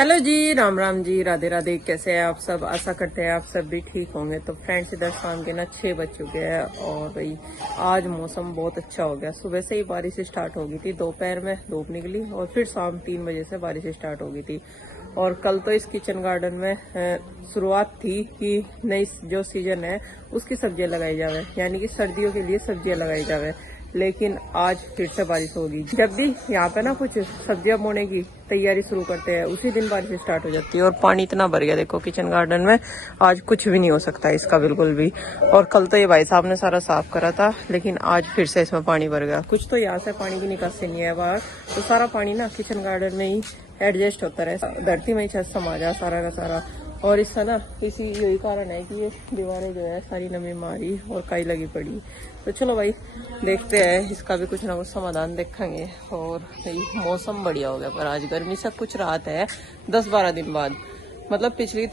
Hello जी, राम राम जी, राधे राधे। कैसे हैं आप सब? आशा करते हैं आप सब भी ठीक होंगे। तो फ्रेंड्स, इधर शाम के 6 बज चुके हैं और भाई आज मौसम बहुत अच्छा हो गया। सुबह से ही बारिश स्टार्ट हो गई थी, दोपहर में धूप निकली और फिर शाम 3 बजे से बारिश स्टार्ट हो गई थी। और कल तो इस किचन गार्डन में शुरुआत थी कि नई जो सीजन है उसकी सब्जियां लगाई जावे, यानी कि सर्दियों के लिए सब्जियां लगाई जावे। लेकिन आज फिर से बारिश होगी। जब भी यहाँ पे कुछ सब्जियां बोने की तैयारी शुरू करते हैं उसी दिन बारिश स्टार्ट हो जाती है और पानी इतना भर गया देखो किचन गार्डन में। आज कुछ भी नहीं हो सकता इसका बिल्कुल भी। और कल तो ये भाई साहब ने सारा साफ करा था, लेकिन आज फिर से इसमें पानी भर गया। कुछ तो यहाँ से पानी की निकासी नहीं है बाहर, तो सारा पानी किचन गार्डन में ही एडजस्ट होता रहे, धरती में ही छत समा जाए सारा का सारा। और इसका इसी यही कारण है कि ये दीवारें जो है सारी नमी मारी और काई लगी पड़ी। तो चलो भाई देखते हैं, इसका भी कुछ ना कुछ समाधान देखेंगे। और मौसम बढ़िया हो गया, पर आज गर्मी से कुछ राहत है 10-12 दिन बाद। मतलब पिछली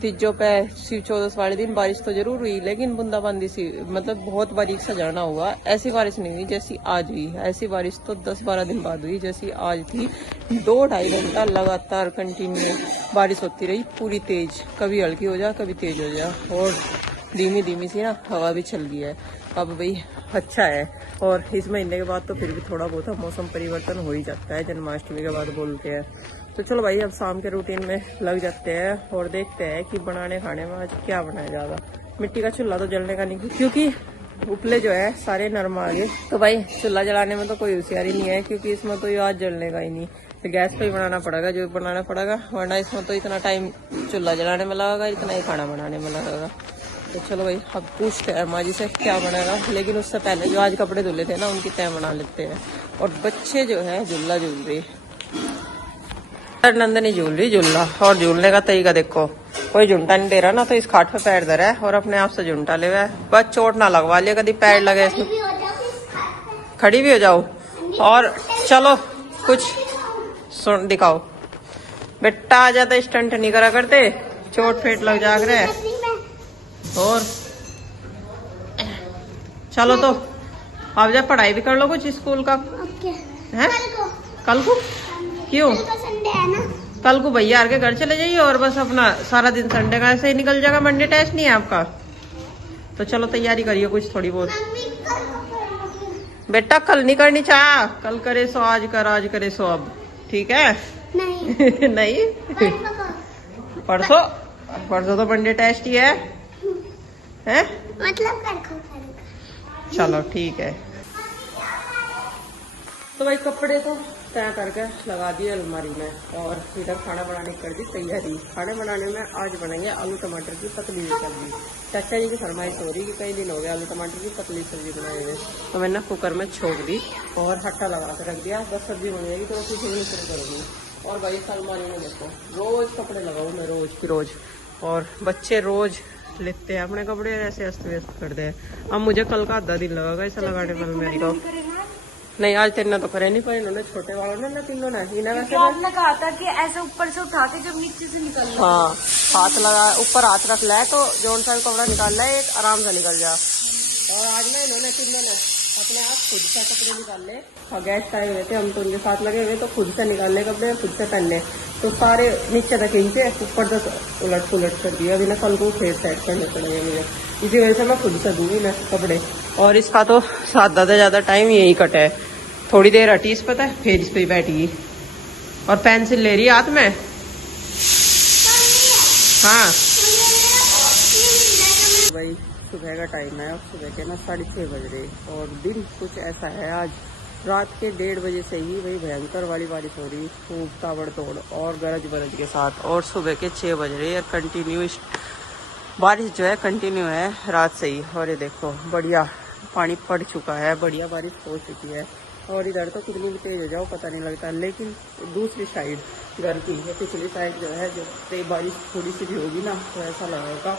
तीजों पे शिव चौदस वाले दिन बारिश तो जरूर हुई, लेकिन बूंदाबांदी सी, मतलब बहुत बारीक सा झरना हुआ। ऐसी बारिश नहीं हुई जैसी आज हुई। ऐसी बारिश तो 10-12 दिन बाद हुई जैसी आज थी। 2-2.5 घंटा लगातार कंटिन्यू बारिश होती रही, पूरी तेज। कभी हल्की हो जा, कभी तेज हो जा, और धीमी धीमी सी हवा भी चल गई है। अब भाई अच्छा है। और इस महीने के बाद तो फिर भी थोड़ा बहुत मौसम परिवर्तन हो ही जाता है, जन्माष्टमी के बाद बोलते हैं। तो चलो भाई अब शाम के रूटीन में लग जाते हैं और देखते हैं कि बनाने खाने में आज क्या बनाया जाएगा। मिट्टी का चूल्हा तो जलने का नहीं, क्योंकि उपले जो है सारे नरम आ गए। तो भाई चूल्हा जलाने में तो कोई होशियारी नहीं है, क्योंकि इसमें तो ये आज जलने का ही नहीं। तो गैस पे ही बनाना पड़ेगा जो बनाना पड़ेगा, वरना इसमें तो इतना टाइम चूल्हा जलाने में लगेगा, इतना ही खाना बनाने में लगेगा। तो चलो भाई अब पूछते हैं माँ जी से क्या बनाएगा। लेकिन उससे पहले जो आज कपड़े धुले थे उनकी तय बना लेते हैं। और बच्चे जो है झूला झूल रही, नंदनी झूल रही झूला। और झूलने का तरीका देखो, कोई झुंटा नहीं दे रहा ना, तो इस खाट पे पैर धरा है और अपने आप से झुंटा ले है। बस चोट ना लगवा लिया, कभी पैर लगे इसमें। खड़ी भी हो जाओ और चलो कुछ सुन दिखाओ। बेटा आ जाता, स्टंट नहीं करा करते, चोट फेट लग जा रहे। और चलो तो आप जब पढ़ाई भी कर लो कुछ स्कूल का है। कल को क्यों? संडे है ना, कल को भैया आके घर चले जाइए और बस अपना सारा दिन संडे का ऐसे ही निकल जाएगा। मंडे टेस्ट नहीं है आपका, तो चलो तैयारी करिए कुछ थोड़ी बहुत। बेटा कल नहीं करनी चाह, कल करे सो आज कर, आज करे सो अब, ठीक है? नहीं नहीं परसों तो मंडे टेस्ट ही है मतलब चलो ठीक है। तो भाई कपड़े तो तय करके लगा दिए अलमारी में और इधर खाना बनाने की कर दी तैयारी। खाने बनाने में आज बनेंगे आलू टमाटर की पतली सब्जी। चाचा जी की फरमाइश हो रही कि कई दिन हो गए आलू टमाटर की पतली सब्जी बनाए हुए, तो मैंने कुकर में छोक दी और हट्टा लगा के रख दिया। बस सब्जी बन जाएगी तो रोटी छूनी शुरू करूँगी। और भाई अलमारी में देखो रोज कपड़े लगाऊँ मैं, रोज की रोज। और बच्चे रोज लेते हैं अपने कपड़े, ऐसे अस्त व्यस्त कर दे। अब मुझे कल का आधा दिन लगेगा ऐसा लगाने में मेरी को। नहीं आज तेरना तो करे नहीं, पर इन्होंने छोटे वालों ने तीनों ने लगा था कि ऐसे ऊपर से उठा के जब नीचे से निकल, हाँ हाथ लगा ऊपर हाथ रख ले तो जोन सा कपड़ा निकाल ले एक आराम से निकल जा। और आज ना इन्होंने तीनों ने अपने आप खुद से कपड़े निकाल ले। गेस्ट आए हुए थे, हम तो उनके साथ लगे हुए, तो खुद से निकालने कपड़े खुद से पहनने। तो सारे नीचे तक इनके ऊपर तक उलट पुलट कर दिया। अभी ना कल को फिर सेट करने पड़ेंगे मुझे, इसी वजह से मैं खुद से दूंगी मैं कपड़े। और इसका तो ज्यादा से ज्यादा टाइम यही कटा है। थोड़ी देर हटी इस पता है, फिर इस पे बैठी और पेंसिल ले रही हाथ में। हाँ भाई सुबह का टाइम है, सुबह के 6:30 बज रहे और दिन कुछ ऐसा है आज। रात के 1:30 बजे से ही वही भयंकर वाली बारिश हो रही, खूब ताबड़तोड़ और गरज बरज के साथ। और सुबह के 6 बज रहे और कंटिन्यू बारिश जो है कंटिन्यू है रात से ही। और ये देखो बढ़िया पानी पड़ चुका है, बढ़िया बारिश हो चुकी है। और इधर तो कितनी भी तेज हो जाओ पता नहीं लगता, लेकिन दूसरी साइड घर की पिछली साइड जो है, जब बारिश थोड़ी सी भी होगी ना तो ऐसा लगेगा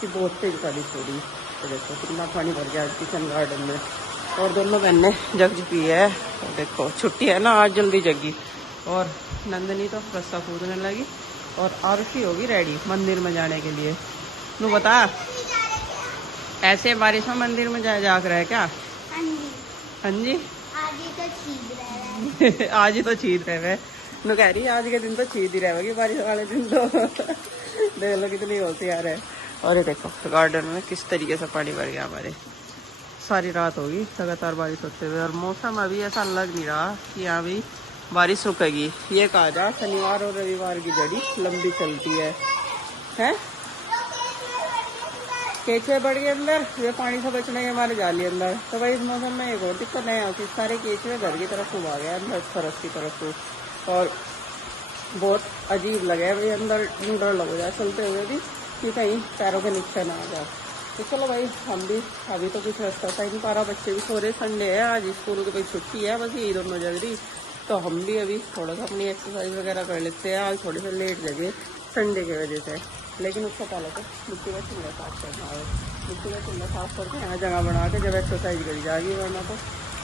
कि बहुत तेज बारिश हो रही। तो देखो कितना पानी भर गया किचन गार्डन में। और दोनों बहनें जग चुकी है। तो देखो छुट्टी है ना आज, जल्दी जगी। और नंदनी तो रस्सा कूदने लगी और आरुषि होगी रेडी मंदिर में जाने के लिए। तू बता ऐसे बारिश में मंदिर में जाग रहा है क्या? हाँ जी आज ही तो छीद रहे आज ही तो छीद रहे हैं। नु कह रही आज के दिन तो चीज ही रहेगी, बारिश वाले दिन तो देख लो कितनी होशियार है। और ये देखो गार्डन में किस तरीके से पानी भर गया हमारे। सारी रात होगी लगातार बारिश होते हुए और मौसम अभी ऐसा लग नहीं रहा कि यहाँ भी बारिश रुकेगी। ये कहा जा शनिवार और रविवार की जड़ी लंबी चलती है। केचुए बढ़ गए अंदर, ये पानी से बचना है हमारे जाली अंदर। तो भाई इस मौसम में एक और दिक्कत नहीं आती, सारे केचुए घर की तरफ उग आ गए अंदर सरस की तरफ से, और बहुत अजीब लगे भाई अंदर। डर लग जाए चलते हुए भी कि कहीं पैरों के नीचे ना आ जाए। तो चलो भाई हम भी अभी तो कुछ रास्ता था नहीं पा रहा, बच्चे भी सो रहे, संडे है आज, स्कूल की भाई छुट्टी है, बस यही दोनों जग रही। तो हम भी अभी थोड़ा सा अपनी एक्सरसाइज वगैरह कर लेते हैं। आज थोड़े से लेट जगे संडे की वजह से, लेकिन उससे पहले तो मिट्टी का चूल्हा साफ करना है। मिट्टी का चूल्हा साफ करके यहाँ जगह बना के जब एक्सरसाइज करी जाएगी, वरना तो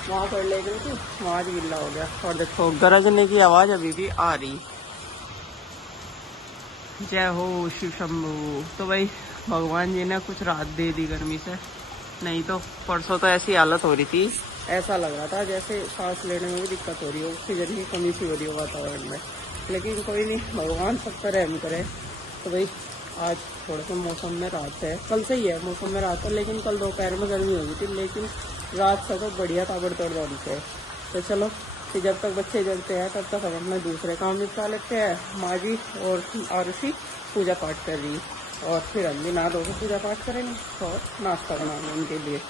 वहाँ कर ले गई थी, वहाँ गिल्ला हो गया। और देखो गरजने की आवाज़ अभी भी आ रही। जय हो शिव शंभू। तो भाई भगवान जी ने कुछ राहत दे दी गर्मी से, नहीं तो परसों तो ऐसी हालत हो रही थी, ऐसा लग रहा था जैसे सांस लेने में भी दिक्कत हो रही हो, ऑक्सीजन की कमी सी हो रही हो वातावरण में। लेकिन कोई नहीं, भगवान सब पर रहम करे। तो भाई आज थोड़ा सा मौसम में राहत है, कल से ही है मौसम में राहत है, लेकिन कल दोपहर में गर्मी हो गई थी, लेकिन रात से तो बढ़िया ताबड़तोड़ बारिश है। तो चलो कि जब तक बच्चे जगते हैं तब तक हम अपने दूसरे काम निपटा लेते हैं। माँ जी और आरुषि पूजा पाठ कर रही, और फिर हम भी नहा धो के पूजा पाठ करेंगे और नाश्ता बनाएंगे उनके लिए।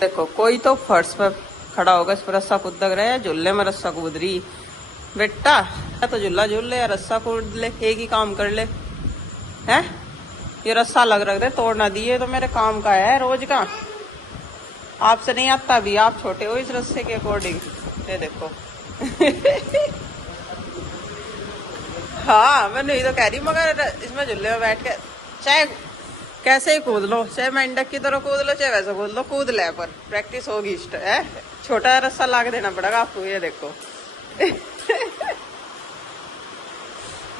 देखो कोई तो फर्श पर खड़ा होगा, इस पर रस्सा कूद लग रहा है, झूले में रस्सा कूद रही। बेटा तो झूला झूल ले या रस्सा कूद ले, एक ही काम कर ले। हैं ये रस्सा लग रख दे, तोड़ ना दिए तो मेरे काम का है रोज का, आपसे नहीं आता भी, आप छोटे हो इस रस्से के अकॉर्डिंग। ये देखो हाँ मैं नहीं तो कह रही, मगर इसमें झूले में बैठ के चाहे कैसे ही कूद लो, चाहे मेंढक की तरह कूद लो, चाहे वैसे कूद लो, कूद ले, पर प्रैक्टिस होगी। है छोटा रस्सा ला के देना पड़ेगा आपको। ये देखो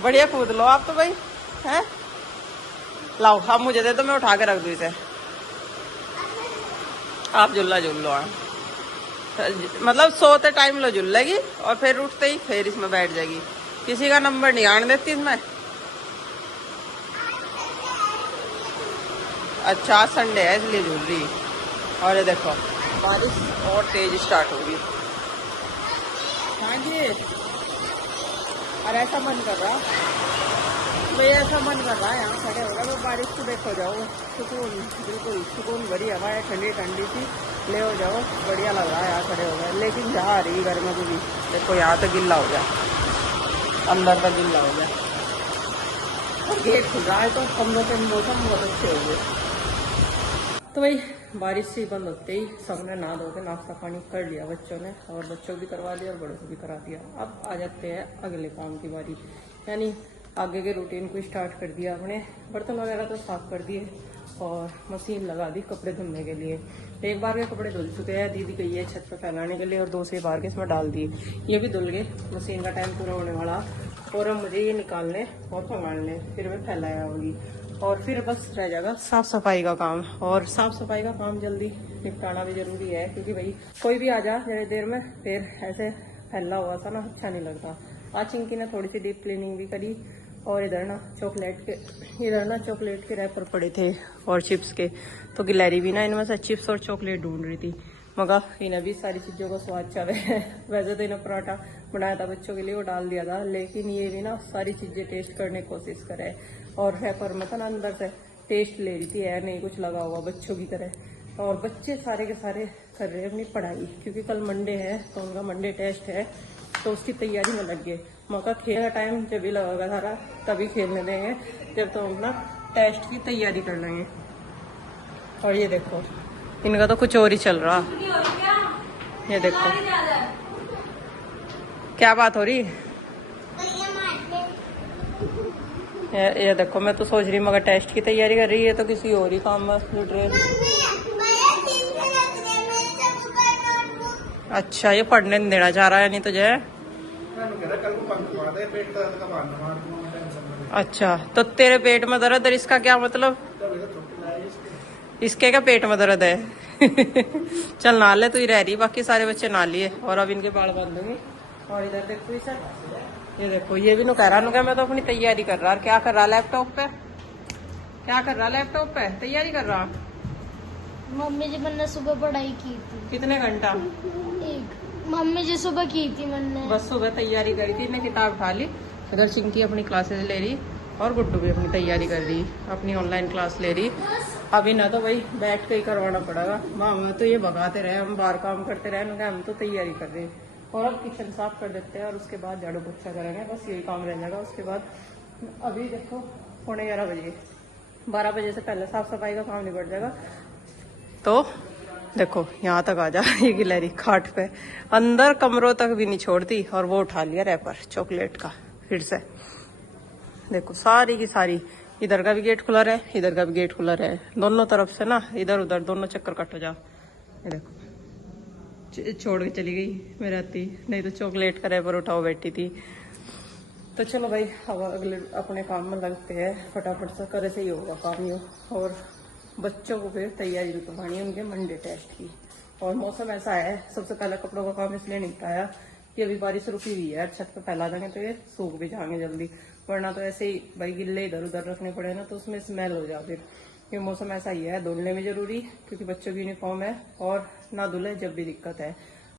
बढ़िया कूद लो आप तो भाई। हैं लाओ आप मुझे दे दो, मैं उठा के रख दूँ इसे, आप झुल्ला झूल लो। मतलब सोते टाइम लो झुल्लेगी और फिर उठते ही फिर इसमें बैठ जाएगी, किसी का नंबर नहीं आने देती इसमें। अच्छा संडे है इसलिए झूल रही। और ये देखो बारिश और तेज स्टार्ट होगी। हाँ जी, और ऐसा मन कर रहा भाई, ऐसा मन कर रहा है यहाँ खड़े होगा तो बारिश को देखो जाओ, सुकून, बिल्कुल सुकून भरी हवा है, ठंडी ठंडी सी, ले हो जाओ, बढ़िया लग रहा है यहाँ खड़े हो गए। लेकिन जहाँ आ रही घर में भी देखो, यहाँ तो गिल्ला हो गया, अंदर का गिल्ला हो गया, और गेट खुल रहा है तो कमरों के मौसम बहुत अच्छे हो गए। तो भाई बारिश से बंद होते ही सबने नहा धो के नाश्ता पानी कर लिया बच्चों ने, और बच्चों को भी करवा दिया और बड़ों को भी करा दिया। अब आ जाते हैं अगले काम की बारी, यानी आगे के रूटीन को स्टार्ट कर दिया हमने। बर्तन वगैरह तो साफ कर दिए और मशीन लगा दी कपड़े धुलने के लिए। एक बार के कपड़े धुल चुके हैं, दीदी गई है छत पर फैलाने के लिए, और 2 से बार के इसमें डाल दिए, ये भी धुल गए। मशीन का टाइम पूरा होने वाला, और अब मुझे ये निकालने और संभालने, फिर मैं फैलाया होगी, और फिर बस रह जाएगा साफ सफाई का काम। और साफ सफाई का काम जल्दी निपटाना भी जरूरी है, क्योंकि भाई कोई भी आ जाए थोड़ी देर में फिर ऐसे फैला हुआ सा ना अच्छा नहीं लगता। आज चिंकी ने थोड़ी सी डीप क्लीनिंग भी करी, और इधर ना चॉकलेट के रैपर पड़े थे और चिप्स के, तो गिलहरी भी ना इनमें से चिप्स और चॉकलेट ढूंढ रही थी, मगर इन्हें भी सारी चीज़ों का स्वाद चाहे वैसे तो इन्हें पराठा बनाया था बच्चों के लिए, वो डाल दिया था, लेकिन ये भी ना सारी चीज़ें टेस्ट करने की कोशिश करे, और रैपर में ना अंदर से टेस्ट ले रही थी, है नहीं कुछ लगा हुआ बच्चों की तरह। और बच्चे सारे के सारे कर रहे हैं अपनी पढ़ाई, क्योंकि कल मंडे है तो उनका मंडे टेस्ट है, तो उसकी तैयारी में लग गए। मौका खेलने का टाइम जब भी लगेगा सारा तभी खेलने देंगे, जब तो अपना टेस्ट की तैयारी कर लेंगे। और ये देखो इनका तो कुछ और ही चल रहा, ये देखो क्या बात हो रही। ये देखो मैं तो सोच रही मगर टेस्ट की तैयारी कर रही है, तो किसी और ही काम में जुट रही है। अच्छा ये पढ़ने नहीं देना चाह रहा है, नहीं तो जो है। अच्छा तो तेरे पेट में दर्द है, इसका क्या मतलब? इसके क्या पेट में दर्द है चल नहा ले, तू ही रह रही, बाकी सारे बच्चे नहा लिए। और अब इनके बाल बांधूंगी, और इधर देखो इसे, ये देखो ये भी नु कह रहा नु क्या मैं तो अपनी तैयारी कर रहा। क्या कर रहा लैपटॉप पे? क्या कर रहा लैपटॉप पे? तैयारी कर रहा। मम्मी जी मैंने सुबह पढ़ाई की थी कितने घंटा? एक मम्मी जी सुबह की थी मैंने। बस सुबह तैयारी करी थी, इन्हें किताब उठा ली। इधर चिंकी अपनी क्लासेस ले रही और गुड्डू भी अपनी तैयारी कर रही, अपनी ऑनलाइन क्लास ले रही। अभी ना तो भाई बैठ के ही करवाना पड़ेगा, मामा तो ये भगाते रहे, हम बाहर काम करते रहे, हम तो तैयारी कर रहे हैं। और अब किचन साफ कर देते हैं और उसके बाद झाड़ू पोछा करेंगे, बस यही काम रह जाएगा। उसके बाद अभी देखो 11:15 बजे, 12 बजे से पहले साफ सफाई का काम निपट जाएगा। तो देखो यहाँ तक आ जा ये गिलहरी खाट पे, अंदर कमरों तक भी नहीं छोड़ती। और वो उठा लिया रैपर चॉकलेट का फिर से। देखो सारी की सारी, इधर का भी गेट खुला रहे, इधर का भी गेट खुला रहे, दोनों तरफ से ना, इधर उधर दोनों चक्कर कट हो जाओ। ये देखो छोड़ के चली गई मेरे आती, नहीं तो चॉकलेट का रैपर उठाओ बैठी थी। तो चलो भाई अब अगले अपने काम में लगते हैं, फटाफट से करे से ही होगा काम ये। और बच्चों को फिर तैयारी भी करवानी है उनके मंडे टेस्ट की। और मौसम ऐसा है, सबसे पहले कपड़ों का काम इसलिए निपटाया कि अभी बारिश रुकी हुई है, छत पे फैला देंगे तो ये सूख भी जाएंगे जल्दी, वरना तो ऐसे ही भाई गिल्ले इधर उधर रखने पड़े ना तो उसमें स्मेल हो जाए। फिर ये मौसम ऐसा ही है, धुलने में जरूरी क्योंकि बच्चों की यूनिफॉर्म है, और ना धुले जब भी दिक्कत है।